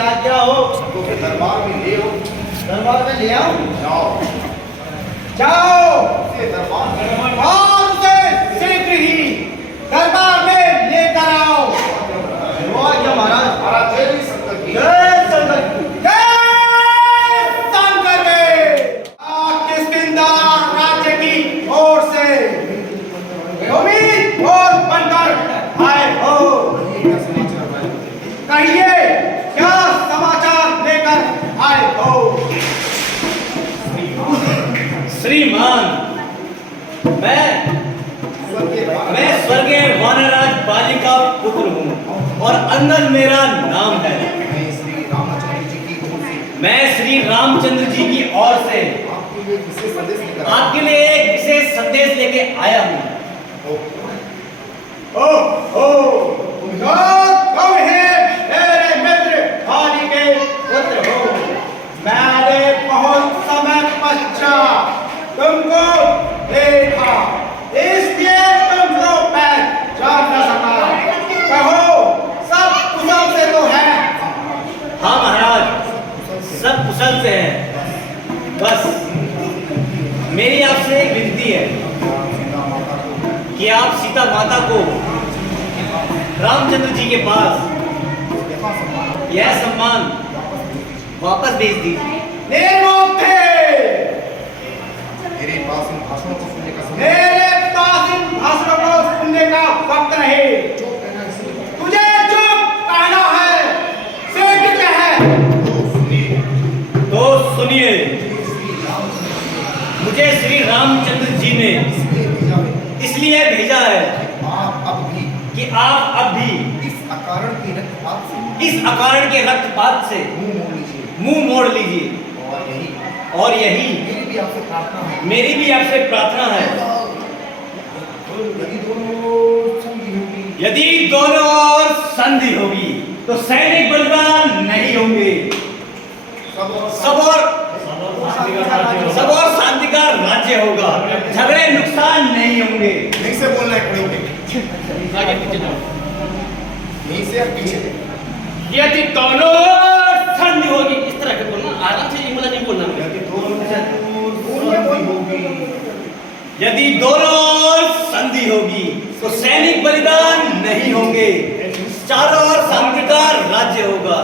आज्ञा हो तो फिर दरबार में ले आओ। दरबार में ले आओ। जाओ जाओ से दरबार में और उसे शीघ्र ही दरबार में लेकर आओ। वो आज्ञा महाराज। महाराज जय श्री शंकर की। जय शंकर की। जय शंकर के। किष्किंधा राज्य की ओर से उम्मीद और बनकर आए हो। क्या समाचार है? कहिए क्या समाचार लेकर आए हो। श्रीमान, मैं स्वर्गीय वानराज बाली का पुत्र हूँ और अंदर मेरा नाम है। मैं श्री रामचंद्र जी की ओर से मैं श्री रामचंद्र जी की ओर से आपके लिए विशेष संदेश लेकर आया आपके लिए एक विशेष संदेश लेके आया हूँ। हूँ। कौन है मेरे मित्र बाली के पुत्र हो। मैंने बहुत समय पश्चात तुमको देखा, इसलिए तुम लोग पहचान न सका। कहो सब कुशल से तो है। हाँ महाराज, सब कुशल से है। बस मेरी आपसे एक विनती है सीता माता को कि आप सीता माता को रामचंद्र जी के पास यहाँ सम्मान यह सम्मान वापस भेज दीजिए। निर्मोह थे। मेरे पास इन भाषणों को सुनने का समय मेरे पास इन भाषणों को सुनने का वक्त नहीं। जो कहना है इसलिए तुझे चुप कहना है, शीघ्र कहे। तो सुनिए, मुझे श्री रामचंद्र जी ने इसलिए भेजा है आप अब भी कि आप अब भी इस अकारण के रक्तपात से इस अकारण के रक्तपात से मुंह मोड़ लीजिए मुंह मोड़ लीजिए। और यही और यही मेरी भी आपसे प्रार्थना है। मेरी भी आपसे प्रार्थना है। यदि दोनों संधि होगी यदि दोनों ओर संधि होगी तो सैनिक बलिदान नहीं होंगे। सब और शांति का राज्य होगा। झगड़े नुकसान नहीं होंगे। नहीं से बोलना है खड़े होके। आगे पीछे जाओ। नहीं से अब पीछे यदि दोनों ओर संधि होगी, इस तरह के बोलना, आराम से इंग्लिश नहीं बोलना। यदि दोनों संधि होगी यदि दोनों ओर संधि होगी तो सैनिक बलिदान नहीं होंगे। चारों ओर शांति का राज्य होगा।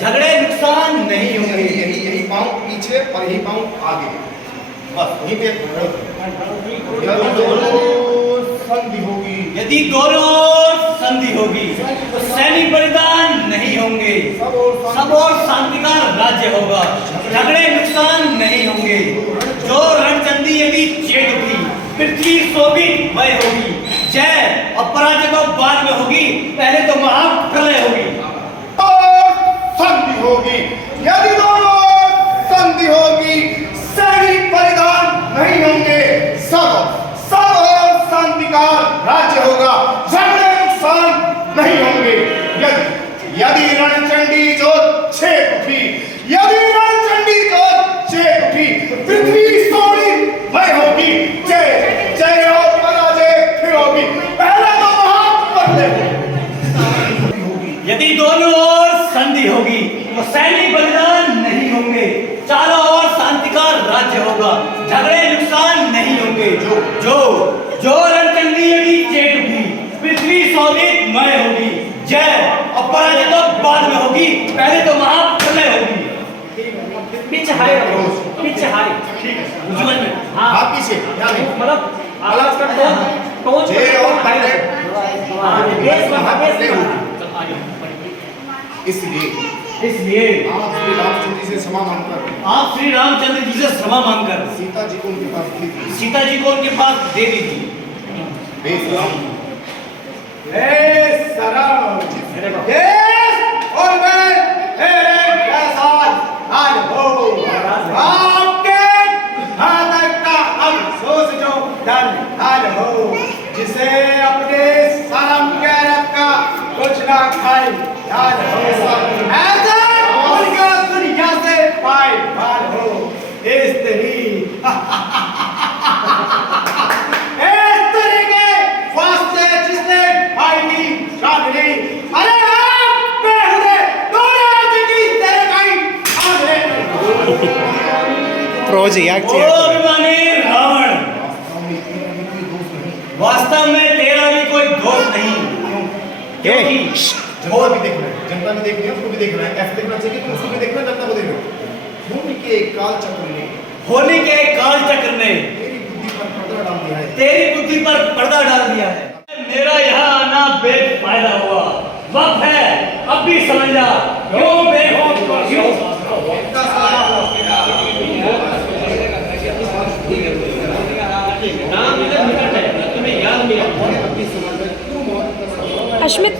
झगड़े नुकसान नहीं होंगे। यही पाँव पीछे और यही पाँव आगे, बस वहीं पे खड़े हो। यदि दोनों संधि होगी यदि दोनों ओर संधि होगी तो सैनिक बलिदान नहीं होंगे। सब और शांति का राज्य होगा। झगड़े नुकसान नहीं होंगे। जो रणचंडी यदि चेत उठी, पृथ्वी शोभित वह होगी। जय और पराजय तो बाद में होगी, पहले तो महाप्रलय होगी। संधि होगी। यदि दोनों संधि होगी, सैनिक बलिदान नहीं होंगे। सब और शांति का राज्य होगा। झगड़े नुकसान नहीं होंगे। यदि रणचंडी जो चेत उठी, यदि रणचंडी जो चेत उठी, पृथ्वी शोभित वह होगी। जय जय और पराजय फिर होगी, पहले तो महाप्रलय होगी। यदि दोनों ओर संधि होगी तो सैनिक बलिदान नहीं होंगे। चारों ओर शांति का राज्य होगा। झगड़े नुकसान नहीं होंगे। जो रणचंडी यदि चेत उठी, पृथ्वी शोभित मय होगी। जय और पराजय तो बाद में होगी, पहले तो महाप्रलय होगी। पीछे हाय पीछे हाय उज्जवल में। हाँ आप पीछे ध्यान दें। मतलब आवाज कर दो। जय और पराजय इसलिए आप श्री रामचंद्र जी से क्षमा मांगकर सीता जी को उनके पास दे दीजिए। बेस राम। सलाम। देश और मैं तेरे साथ आज हो। आपके घातक का अफसोस जो दन आज हो, जिसे अपने शर्म गैरत का कुछ ना खाए आज हो। ऐसे उनका दुनिया से पाए आज हो। स्त्री जिसने भाई की शादी। अरे आप बेहुदे दोनों की यागचे यागचे ओ अभिमानी रावण, वास्तव में तेरा भी कोई दोष नहीं, क्योंकि और भी देखना है, जनता भी देखनी है, उसको भी देखना है, ऐसे देखना चाहिए कि उसको भी देखना है, जनता को देखना है। भूमि के काल चक्र ने होली के काल चक्र ने तेरी बुद्धि पर पर्दा डाल दिया है। तेरी बुद्धि पर पर्दा डाल दिया है। मेरा यहाँ आना बेफायदा हुआ, वक्त है अब भी समझ जा, क्यों बेखौफ क्यों अश्मित